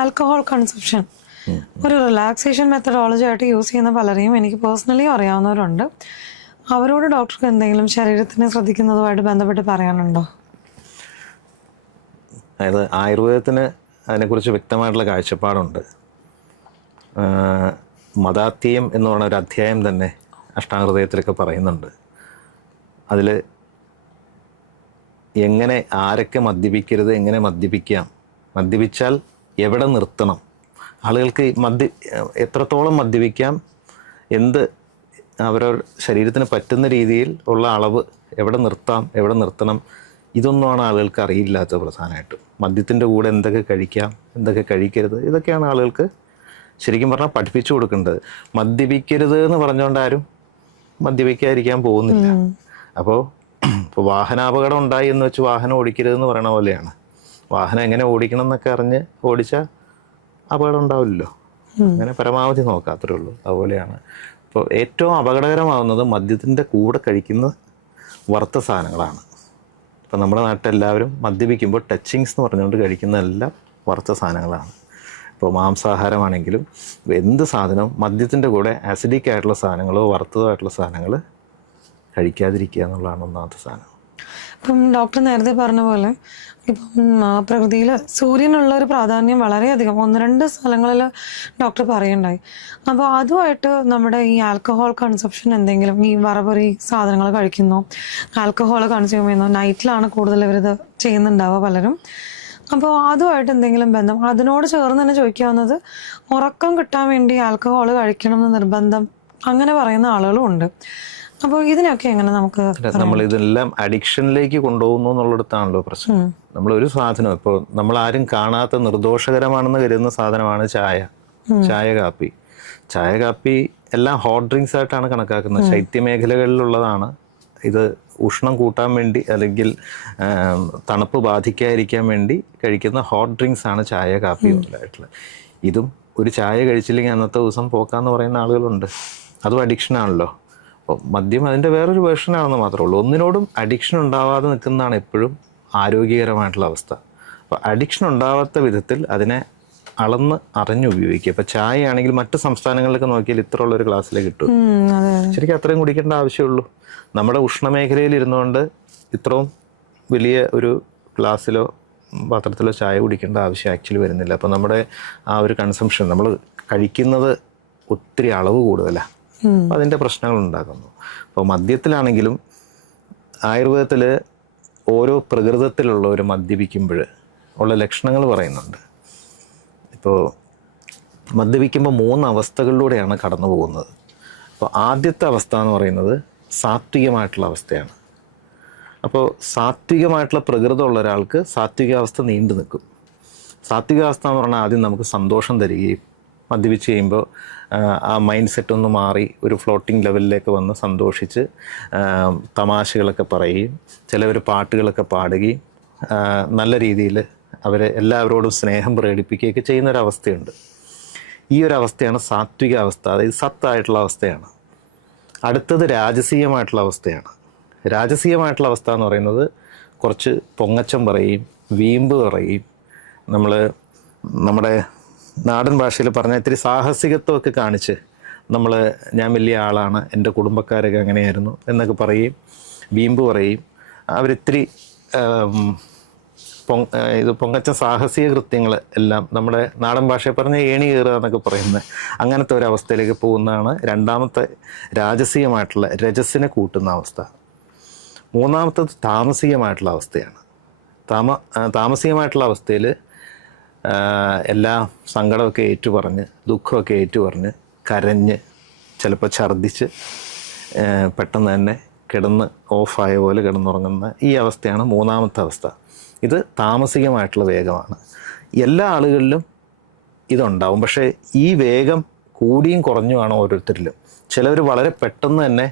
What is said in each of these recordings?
Alcohol consumption ഒരു relaxation methodology ആയിട്ട് use ചെയ്യുന്ന പലരെയും എനിക്ക് പേഴ്സണലി അറിയാവുന്നവരുണ്ട്. അവരോട് ഡോക്ടർക്ക് എന്തെങ്കിലും ശരീരത്തിനെ ശ്രദ്ധിക്കുന്നതുമായിട്ട് ബന്ധപ്പെട്ട് പറയാനുണ്ടോ? അതായത് ആയുർവേദത്തിന് അതിനെക്കുറിച്ച് വ്യക്തമായിട്ടുള്ള കാഴ്ചപ്പാടുണ്ട്. മദാത്യം എന്ന് പറയുന്ന ഒരു അധ്യായം തന്നെ അഷ്ടാംഗഹൃദയത്തിലൊക്കെ പറയുന്നുണ്ട്. അതിൽ എങ്ങനെ ആരൊക്കെ മദ്യപിക്കരുത്, എങ്ങനെ മദ്യപിക്കാം, മദ്യപിച്ചാൽ എവിടെ നിർത്തണം, ആളുകൾക്ക് എത്രത്തോളം മദ്യപിക്കാം, എന്ത് അവരവരുടെ ശരീരത്തിന് പറ്റുന്ന രീതിയിൽ ഉള്ള അളവ് എവിടെ നിർത്താം, എവിടെ നിർത്തണം, ഇതൊന്നുമാണ് ആളുകൾക്ക് അറിയില്ലാത്ത പ്രധാനമായിട്ടും. മദ്യത്തിൻ്റെ കൂടെ എന്തൊക്കെ കഴിക്കാം, എന്തൊക്കെ കഴിക്കരുത്, ഇതൊക്കെയാണ് ആളുകൾക്ക് ശരിക്കും പറഞ്ഞാൽ പഠിപ്പിച്ചു കൊടുക്കേണ്ടത്. മദ്യപിക്കരുത് എന്ന് പറഞ്ഞുകൊണ്ട് ആരും മദ്യപിക്കാതിരിക്കാൻ പോകുന്നില്ല. അപ്പോൾ വാഹനാപകടം ഉണ്ടായി എന്ന് വെച്ച് വാഹനം ഓടിക്കരുതെന്ന് പറയണ പോലെയാണ്. വാഹനം എങ്ങനെ ഓടിക്കണം എന്നൊക്കെ അറിഞ്ഞ് ഓടിച്ചാൽ അപകടം ഉണ്ടാവില്ലല്ലോ. അങ്ങനെ പരമാവധി നോക്കാം, അത്രേ ഉള്ളൂ. അതുപോലെയാണ് ഇപ്പോൾ ഏറ്റവും അപകടകരമാകുന്നത് മദ്യത്തിൻ്റെ കൂടെ കഴിക്കുന്ന വറുത്ത സാധനങ്ങളാണ്. ഇപ്പം നമ്മുടെ നാട്ടിലെല്ലാവരും മദ്യപിക്കുമ്പോൾ ടച്ചിങ്സ് എന്ന് പറഞ്ഞുകൊണ്ട് കഴിക്കുന്ന എല്ലാം വറുത്ത സാധനങ്ങളാണ്. ഇപ്പോൾ മാംസാഹാരമാണെങ്കിലും എന്ത് സാധനവും മദ്യത്തിൻ്റെ കൂടെ ആസിഡിക് ആയിട്ടുള്ള സാധനങ്ങളോ വറുത്തതായിട്ടുള്ള സാധനങ്ങൾ കഴിക്കാതിരിക്കുക എന്നുള്ളതാണ് ഒന്നാമത്തെ സാധനം. ഇപ്പം ഡോക്ടർ നേരത്തെ പറഞ്ഞ പോലെ ഇപ്പം പ്രകൃതിയിൽ സൂര്യനുള്ള ഒരു പ്രാധാന്യം വളരെയധികം 1-2 സ്ഥലങ്ങളിൽ ഡോക്ടർ പറയുണ്ടായി. അപ്പോൾ അതുമായിട്ട് നമ്മുടെ ഈ ആൽക്കഹോൾ കൺസപ്ഷൻ എന്തെങ്കിലും, ഈ വറപറി സാധനങ്ങൾ കഴിക്കുന്നു, ആൽക്കഹോൾ കൺസ്യൂം ചെയ്യുന്നു, നൈറ്റിലാണ് കൂടുതൽ ഇവരിത് ചെയ്യുന്നുണ്ടാവുക പലരും. അപ്പോൾ അതുമായിട്ട് എന്തെങ്കിലും ബന്ധം? അതിനോട് ചേർന്ന് തന്നെ ചോദിക്കാവുന്നത്, ഉറക്കം കിട്ടാൻ വേണ്ടി ആൽക്കഹോൾ കഴിക്കണം എന്ന് നിർബന്ധം അങ്ങനെ പറയുന്ന ആളുകളും ഉണ്ട്. അപ്പോൾ ഇതിനൊക്കെ എങ്ങനെ നമുക്ക് നമ്മൾ ഇതെല്ലാം അഡിക്ഷനിലേക്ക് കൊണ്ടുപോകുന്നു എന്നുള്ളിടത്താണല്ലോ പ്രശ്നം. നമ്മളൊരു സാധനം ഇപ്പോൾ നമ്മൾ ആരും കാണാത്ത നിർദോഷകരമാണെന്ന് കരുതുന്ന സാധനമാണ് ചായ കാപ്പി എല്ലാം ഹോട്ട് ഡ്രിങ്ക്സ് ആയിട്ടാണ് കണക്കാക്കുന്നത്. ശൈത്യമേഖലകളിലുള്ളതാണ് ഇത്. ഉഷ്ണം കൂട്ടാൻ വേണ്ടി അല്ലെങ്കിൽ തണുപ്പ് ബാധിക്കാതിരിക്കാൻ വേണ്ടി കഴിക്കുന്ന ഹോട്ട് ഡ്രിങ്ക്സ് ആണ് ചായ കാപ്പി മുതലായിട്ടുള്ളത്. ഇതും ഒരു ചായ കഴിച്ചില്ലെങ്കിൽ അന്നത്തെ ദിവസം പോക്കാന്ന് പറയുന്ന ആളുകളുണ്ട്. അതും അഡിക്ഷനാണല്ലോ. അപ്പോൾ മദ്യം അതിൻ്റെ വേറൊരു വേർഷനാണെന്ന് മാത്രമേ ഉള്ളൂ. ഒന്നിനോടും അഡിക്ഷൻ ഉണ്ടാവാതെ നിൽക്കുന്നതാണ് എപ്പോഴും ആരോഗ്യകരമായിട്ടുള്ള അവസ്ഥ. അപ്പോൾ അഡിക്ഷൻ ഉണ്ടാവാത്ത വിധത്തിൽ അതിനെ അറിഞ്ഞ് ഉപയോഗിക്കുക. ഇപ്പോൾ ചായ ആണെങ്കിൽ മറ്റ് സംസ്ഥാനങ്ങളിലൊക്കെ നോക്കിയാൽ ഇത്ര ഉള്ളൊരു ഗ്ലാസ്സിലേ കിട്ടും. ശരിക്കും അത്രയും കുടിക്കേണ്ട ആവശ്യമുള്ളൂ. നമ്മുടെ ഉഷ്ണമേഖലയിൽ ഇരുന്നുകൊണ്ട് ഇത്രയും വലിയ ഒരു ഗ്ലാസ്സിലോ പാത്രത്തിലോ ചായ കുടിക്കേണ്ട ആവശ്യം ആക്ച്വലി വരുന്നില്ല. അപ്പോൾ നമ്മുടെ ആ ഒരു കൺസംഷൻ, നമ്മൾ കഴിക്കുന്നത് ഒത്തിരി അളവ് കൂടുതലാണ്. അപ്പം അതിൻ്റെ പ്രശ്നങ്ങൾ ഉണ്ടാക്കുന്നു. അപ്പോൾ മദ്യത്തിലാണെങ്കിലും ആയുർവേദത്തിൽ ഓരോ പ്രകൃതത്തിലുള്ളവർ മദ്യപിക്കുമ്പോൾ ഉള്ള ലക്ഷണങ്ങൾ പറയുന്നുണ്ട്. ഇപ്പോൾ മദ്യപിക്കുമ്പോൾ 3 അവസ്ഥകളിലൂടെയാണ് കടന്നു പോകുന്നത്. അപ്പോൾ ആദ്യത്തെ അവസ്ഥ എന്ന് പറയുന്നത് സാത്വികമായിട്ടുള്ള അവസ്ഥയാണ്. അപ്പോൾ സാത്വികമായിട്ടുള്ള പ്രകൃതമുള്ള ഒരാൾക്ക് സാത്വികാവസ്ഥ നീണ്ടു നിൽക്കും. സാത്വികാവസ്ഥ എന്ന് പറഞ്ഞാൽ ആദ്യം നമുക്ക് സന്തോഷം തരികയും, മദ്യപിച്ച് കഴിയുമ്പോൾ ആ മൈൻഡ് സെറ്റ് ഒന്ന് മാറി ഒരു ഫ്ലോട്ടിംഗ് ലെവലിലേക്ക് വന്ന് സന്തോഷിച്ച് തമാശകളൊക്കെ പറയുകയും ചിലവർ പാട്ടുകളൊക്കെ പാടുകയും നല്ല രീതിയിൽ എല്ലാവരോടും സ്നേഹം പ്രകടിപ്പിക്കുകയൊക്കെ ചെയ്യുന്നൊരവസ്ഥയുണ്ട്. ഈ ഒരു അവസ്ഥയാണ് സാത്വിക അവസ്ഥ, അതായത് സത്തായിട്ടുള്ള അവസ്ഥയാണ്. അടുത്തത് രാജസീയമായിട്ടുള്ള അവസ്ഥയാണ്. രാജസീയമായിട്ടുള്ള അവസ്ഥ എന്ന് പറയുന്നത് കുറച്ച് പൊങ്ങച്ചം പറയും, വീമ്പ് പറയും, നമ്മുടെ നാടൻ ഭാഷയിൽ പറഞ്ഞാൽ ഇത്തിരി സാഹസികത്വമൊക്കെ കാണിച്ച് ഞാൻ വലിയ ആളാണ്, എൻ്റെ കുടുംബക്കാരൊക്കെ അങ്ങനെയായിരുന്നു എന്നൊക്കെ പറയും, വീമ്പ് പറയും. അവരിത്തിരി പൊങ്ങച്ച സാഹസിക കൃത്യങ്ങൾ എല്ലാം നമ്മുടെ നാടൻ ഭാഷയിൽ പറഞ്ഞ ഏണി കയറുക എന്നൊക്കെ പറയുന്നത്, അങ്ങനത്തെ ഒരു അവസ്ഥയിലേക്ക് പോകുന്നതാണ് രണ്ടാമത്തെ രാജസീയമായിട്ടുള്ള രജസ്സിനെ കൂട്ടുന്ന അവസ്ഥ. മൂന്നാമത്തത് താമസികമായിട്ടുള്ള അവസ്ഥയാണ്. താമസികമായിട്ടുള്ള അവസ്ഥയിൽ എല്ലാ സങ്കടമൊക്കെ ഏറ്റുപറഞ്ഞ്, ദുഃഖമൊക്കെ ഏറ്റുപറഞ്ഞ്, കരഞ്ഞ്, ചിലപ്പോൾ ഛർദ്ദിച്ച് പെട്ടെന്ന് തന്നെ കിടന്ന് ഓഫായ പോലെ കിടന്നുറങ്ങുന്ന ഈ അവസ്ഥയാണ് മൂന്നാമത്തെ അവസ്ഥ. ഇത് താമസികമായിട്ടുള്ള വേഗമാണ്. എല്ലാ ആളുകളിലും ഇതുണ്ടാവും. പക്ഷേ ഈ വേഗം കൂടിയും കുറഞ്ഞുമാണ് ഓരോരുത്തരിലും. ചിലവർ വളരെ പെട്ടെന്ന് തന്നെ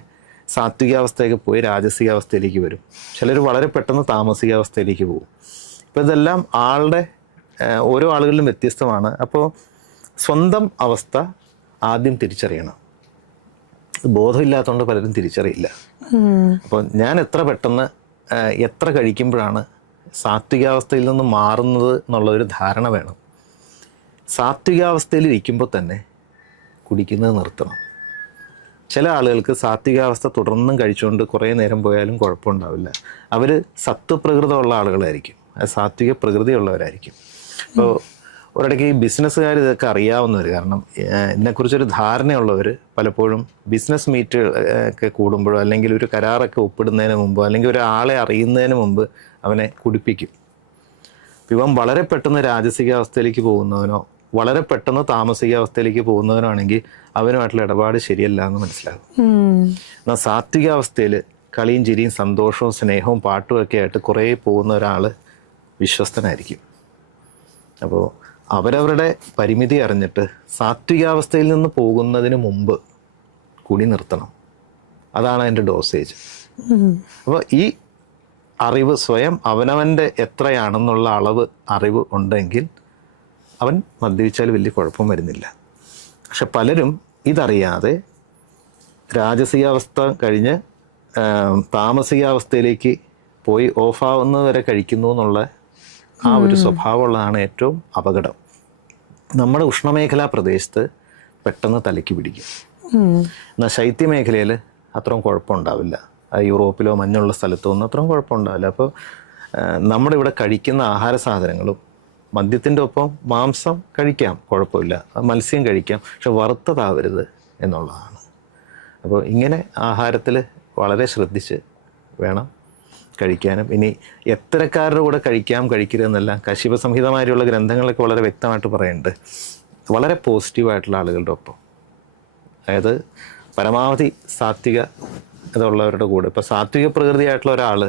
സാത്വികാവസ്ഥയൊക്കെ പോയി രാജസികാവസ്ഥയിലേക്ക് വരും. ചിലർ വളരെ പെട്ടെന്ന് താമസികാവസ്ഥയിലേക്ക് പോകും. ഇപ്പോൾ ഇതെല്ലാം ഓരോ ആളുകളിലും വ്യത്യസ്തമാണ്. അപ്പോൾ സ്വന്തം അവസ്ഥ ആദ്യം തിരിച്ചറിയണം. ബോധമില്ലാത്തതുകൊണ്ട് പലരും തിരിച്ചറിയില്ല. അപ്പോൾ ഞാൻ എത്ര കഴിക്കുമ്പോഴാണ് സാത്വികാവസ്ഥയിൽ നിന്ന് മാറുന്നത് എന്നുള്ളൊരു ധാരണ വേണം. സാത്വികാവസ്ഥയിൽ ഇരിക്കുമ്പോൾ തന്നെ കുടിക്കുന്നത് നിർത്തണം. ചില ആളുകൾക്ക് സാത്വികാവസ്ഥ തുടർന്നും കഴിച്ചുകൊണ്ട് കുറേ നേരം പോയാലും കുഴപ്പമുണ്ടാവില്ല. അവർ സത്വപ്രകൃതമുള്ള ആളുകളായിരിക്കും, അത് സാത്വിക പ്രകൃതിയുള്ളവരായിരിക്കും. അപ്പോൾ ഒരിടയ്ക്ക് ഈ ബിസിനസ്സുകാർ ഇതൊക്കെ അറിയാവുന്നവർ, കാരണം ഇതിനെക്കുറിച്ചൊരു ധാരണയുള്ളവർ പലപ്പോഴും ബിസിനസ് മീറ്റ് ഒക്കെ കൂടുമ്പോഴോ അല്ലെങ്കിൽ ഒരു കരാറൊക്കെ ഒപ്പിടുന്നതിന് മുമ്പോ അല്ലെങ്കിൽ ഒരാളെ അറിയുന്നതിന് മുമ്പ് അവനെ കുടിപ്പിക്കും. ഇവൻ വളരെ പെട്ടെന്ന് രാജസികാവസ്ഥയിലേക്ക് പോകുന്നവനോ വളരെ പെട്ടെന്ന് താമസികാവസ്ഥയിലേക്ക് പോകുന്നവനോ ആണെങ്കിൽ അവനുമായിട്ടുള്ള ഇടപാട് ശരിയല്ല എന്ന് മനസ്സിലാകും. എന്നാൽ സാത്വികാവസ്ഥയിൽ കളിയും ചിരിയും സന്തോഷവും സ്നേഹവും പാട്ടും ഒക്കെ ആയിട്ട് കുറേ പോകുന്ന ഒരാൾ വിശ്വസ്തനായിരിക്കും. അപ്പോൾ അവരവരുടെ പരിമിതി അറിഞ്ഞിട്ട് സാത്വികാവസ്ഥയിൽ നിന്ന് പോകുന്നതിന് മുമ്പ് കുടി നിർത്തണം. അതാണ് അതിൻ്റെ ഡോസേജ്. അപ്പോൾ ഈ അറിവ് സ്വയം അവനവൻ്റെ എത്രയാണെന്നുള്ള അളവ് അറിവ് ഉണ്ടെങ്കിൽ അവൻ മദ്യപിച്ചാൽ വലിയ കുഴപ്പം വരുന്നില്ല. പക്ഷെ പലരും ഇതറിയാതെ രാജസികാവസ്ഥ കഴിഞ്ഞ് താമസികാവസ്ഥയിലേക്ക് പോയി ഓഫാവുന്നത് വരെ കഴിക്കുന്നു എന്നുള്ള ആ ഒരു സ്വഭാവമുള്ളതാണ് ഏറ്റവും അപകടം. നമ്മുടെ ഉഷ്ണമേഖലാ പ്രദേശത്ത് പെട്ടെന്ന് തലയ്ക്ക് പിടിക്കും. എന്നാൽ ശൈത്യമേഖലയിൽ അത്രയും കുഴപ്പമുണ്ടാവില്ല. യൂറോപ്പിലോ മഞ്ഞുള്ള സ്ഥലത്തോ ഒന്നും അത്രയും കുഴപ്പമുണ്ടാവില്ല. അപ്പോൾ നമ്മുടെ ഇവിടെ കഴിക്കുന്ന ആഹാര സാധനങ്ങളും മദ്യത്തിൻ്റെ ഒപ്പം മാംസം കഴിക്കാം, കുഴപ്പമില്ല, മത്സ്യം കഴിക്കാം, പക്ഷെ വറുത്തതാവരുത് എന്നുള്ളതാണ്. അപ്പോൾ ഇങ്ങനെ ആഹാരത്തിൽ വളരെ ശ്രദ്ധിച്ച് വേണം കഴിക്കാനും. ഇനി എത്തരക്കാരുടെ കൂടെ കഴിക്കാം കഴിക്കരുതെന്നല്ല, കശിപ സംഹിതമായുള്ള ഗ്രന്ഥങ്ങളൊക്കെ വളരെ വ്യക്തമായിട്ട് പറയുന്നുണ്ട്. വളരെ പോസിറ്റീവായിട്ടുള്ള ആളുകളുടെ ഒപ്പം, അതായത് പരമാവധി സാത്വിക ഇതുള്ളവരുടെ കൂടെ. ഇപ്പോൾ സാത്വിക പ്രകൃതിയായിട്ടുള്ള ഒരാൾ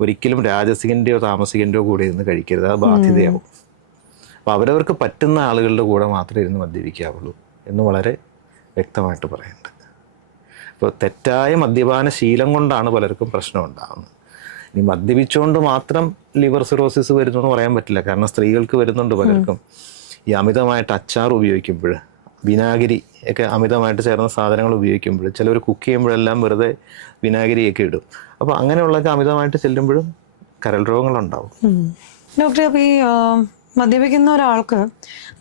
ഒരിക്കലും രാജസികൻ്റെയോ താമസികൻ്റെയോ കൂടെ ഇരുന്ന് കഴിക്കരുത്, അത് ബാധ്യതയാവും. അപ്പോൾ അവരവർക്ക് പറ്റുന്ന ആളുകളുടെ കൂടെ മാത്രമേ ഇരുന്ന് മദ്യപിക്കാവുള്ളൂ എന്ന് വളരെ വ്യക്തമായിട്ട് പറയുന്നുണ്ട്. ഇപ്പോൾ തെറ്റായ മദ്യപാന ശീലം കൊണ്ടാണ് പലർക്കും പ്രശ്നം ഉണ്ടാകുന്നത്. ഇനി മദ്യപിച്ചുകൊണ്ട് മാത്രം ലിവർ സിറോസിസ് വരുന്നു എന്ന് പറയാൻ പറ്റില്ല. കാരണം സ്ത്രീകൾക്ക് വരുന്നുണ്ട് പലർക്കും. ഈ അമിതമായിട്ട് അച്ചാർ ഉപയോഗിക്കുമ്പോൾ, വിനാഗിരി ഒക്കെ അമിതമായിട്ട് ചേർന്ന സാധനങ്ങൾ ഉപയോഗിക്കുമ്പോൾ, ചിലവർ കുക്ക് ചെയ്യുമ്പോഴെല്ലാം വെറുതെ വിനാഗിരിയൊക്കെ ഇടും. അപ്പോൾ അങ്ങനെയുള്ളതൊക്കെ അമിതമായിട്ട് ചെല്ലുമ്പോഴും കരൾ രോഗങ്ങളുണ്ടാവും. ഡോക്ടർ, അപ്പോൾ ഈ മദ്യപിക്കുന്ന ഒരാൾക്ക്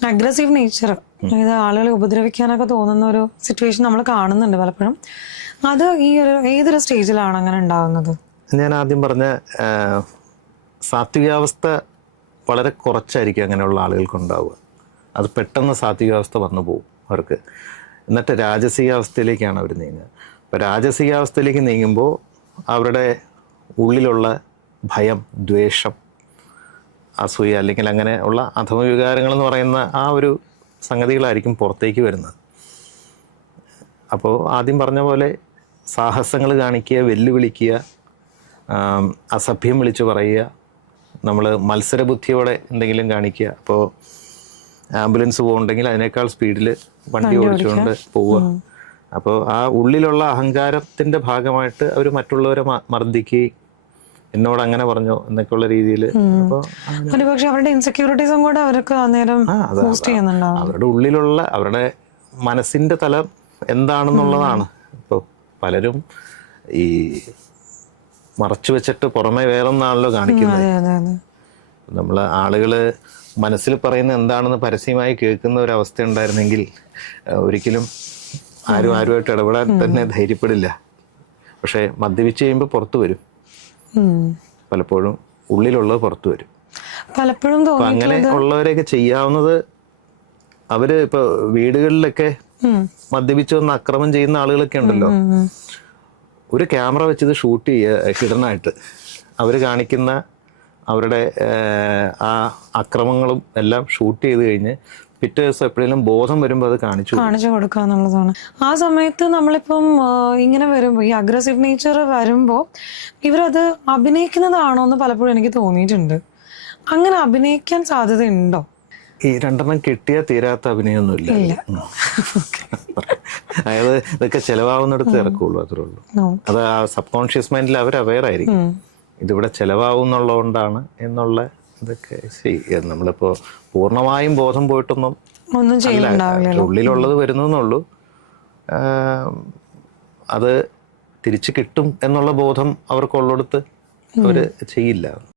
അഗ്രസീവ് നേച്ചർ, അതായത് ആളുകളെ ഉപദ്രവിക്കാനൊക്കെ തോന്നുന്ന ഒരു സിറ്റുവേഷൻ നമ്മൾ കാണുന്നുണ്ട് പലപ്പോഴും. അത് ഈ ഒരു ഏതൊരു സ്റ്റേജിലാണ് അങ്ങനെ ഉണ്ടാകുന്നത്? ഞാൻ ആദ്യം പറഞ്ഞ സാത്വികാവസ്ഥ വളരെ കുറച്ചായിരിക്കും അങ്ങനെയുള്ള ആളുകൾക്കുണ്ടാവുക. അത് പെട്ടെന്ന് സാത്വികാവസ്ഥ വന്നു പോകും അവർക്ക്. എന്നിട്ട് രാജസികാവസ്ഥയിലേക്കാണ് അവർ നീങ്ങുക. അപ്പോൾ രാജസികാവസ്ഥയിലേക്ക് നീങ്ങുമ്പോൾ അവരുടെ ഉള്ളിലുള്ള ഭയം, ദ്വേഷം, അസൂയ അല്ലെങ്കിൽ അങ്ങനെ ഉള്ള അധമ വികാരങ്ങളെന്ന് പറയുന്ന ആ ഒരു സംഗതികളായിരിക്കും പുറത്തേക്ക് വരുന്നത്. അപ്പോൾ ആദ്യം പറഞ്ഞ പോലെ സാഹസങ്ങൾ കാണിക്കുക, വെല്ലുവിളിക്കുക, അസഭ്യം വിളിച്ചു പറയുക, നമ്മൾ മത്സരബുദ്ധിയോടെ എന്തെങ്കിലും കാണിക്കുക. അപ്പോൾ ആംബുലൻസ് പോകുന്നുണ്ടെങ്കിൽ അതിനേക്കാൾ സ്പീഡിൽ വണ്ടി ഓടിച്ചുകൊണ്ട് പോവുക. അപ്പോൾ ആ ഉള്ളിലുള്ള അഹങ്കാരത്തിൻ്റെ ഭാഗമായിട്ട് അവർ മറ്റുള്ളവരെ മർദ്ദിക്കുകയും എന്നോട് അങ്ങനെ പറഞ്ഞോ എന്നൊക്കെയുള്ള രീതിയിൽ. പക്ഷെ അവരുടെ ഇൻസെക്യൂരിറ്റീസും കൂടെ അവർക്ക് അന്നേരം അവരുടെ ഉള്ളിലുള്ള അവരുടെ മനസ്സിൻ്റെ തലം എന്താണെന്നുള്ളതാണ്. ഇപ്പോൾ പലരും ഈ മറച്ചു വെച്ചിട്ട് പുറമെ വേറൊന്നാണല്ലോ കാണിക്കുന്നത്. നമ്മൾ ആളുകൾ മനസ്സിൽ പറയുന്നത് എന്താണെന്ന് പരസ്യമായി കേൾക്കുന്ന ഒരവസ്ഥ ഉണ്ടായിരുന്നെങ്കിൽ ഒരിക്കലും ആരുമായിട്ട് ഇടപെടാൻ തന്നെ ധൈര്യപ്പെടില്ല. പക്ഷേ മദ്യപിച്ച് കഴിയുമ്പോൾ പുറത്തു വരും, പലപ്പോഴും ഉള്ളിലുള്ളത് പുറത്തു വരും. പലപ്പോഴും അങ്ങനെ ഉള്ളവരെയൊക്കെ ചെയ്യാവുന്നത്, അവര് ഇപ്പൊ വീടുകളിലൊക്കെ മദ്യപിച്ച് വന്ന് അക്രമം ചെയ്യുന്ന ആളുകളൊക്കെ ഉണ്ടല്ലോ, ഒരു ക്യാമറ വെച്ചത് ഷൂട്ട് ചെയ്യുക ഹിഡനായിട്ട്. അവർ കാണിക്കുന്ന അവരുടെ ആ അക്രമങ്ങളും എല്ലാം ഷൂട്ട് ചെയ്ത് കഴിഞ്ഞ് പിറ്റേ ദിവസം എപ്പോഴെങ്കിലും ബോധം വരുമ്പോൾ അത് കാണിച്ചു കൊടുക്കുക എന്നുള്ളതാണ്. ആ സമയത്ത് നമ്മളിപ്പം ഇങ്ങനെ വരുമ്പോൾ, ഈ അഗ്രസീവ് നേച്ചർ വരുമ്പോൾ ഇവരത് അഭിനയിക്കുന്നതാണോ എന്ന് പലപ്പോഴും എനിക്ക് തോന്നിയിട്ടുണ്ട്. അങ്ങനെ അഭിനയിക്കാൻ സാധ്യതയുണ്ടോ? ഈ രണ്ടെണ്ണം കിട്ടിയാൽ തീരാത്ത അഭിനയമൊന്നുമില്ല. അതായത് ഇതൊക്കെ ചെലവാകുന്നിടത്ത് ഇറക്കുള്ളൂ, അത്രേ ഉള്ളൂ. അത് ആ സബ് കോൺഷ്യസ് മൈൻഡിൽ അവർ അവെയർ ആയിരിക്കും ഇതിവിടെ ചെലവാകും എന്നുള്ളതുകൊണ്ടാണ് എന്നുള്ള ഇതൊക്കെ. നമ്മളിപ്പോൾ പൂർണ്ണമായും ബോധം പോയിട്ടൊന്നും ഉള്ളിലുള്ളത് വരുന്നുള്ളൂ. അത് തിരിച്ചു കിട്ടും എന്നുള്ള ബോധം അവർക്കുള്ളിടത്ത് അവർ ചെയ്യില്ല.